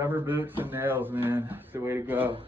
Rubber boots and nails, man. It's the way to go.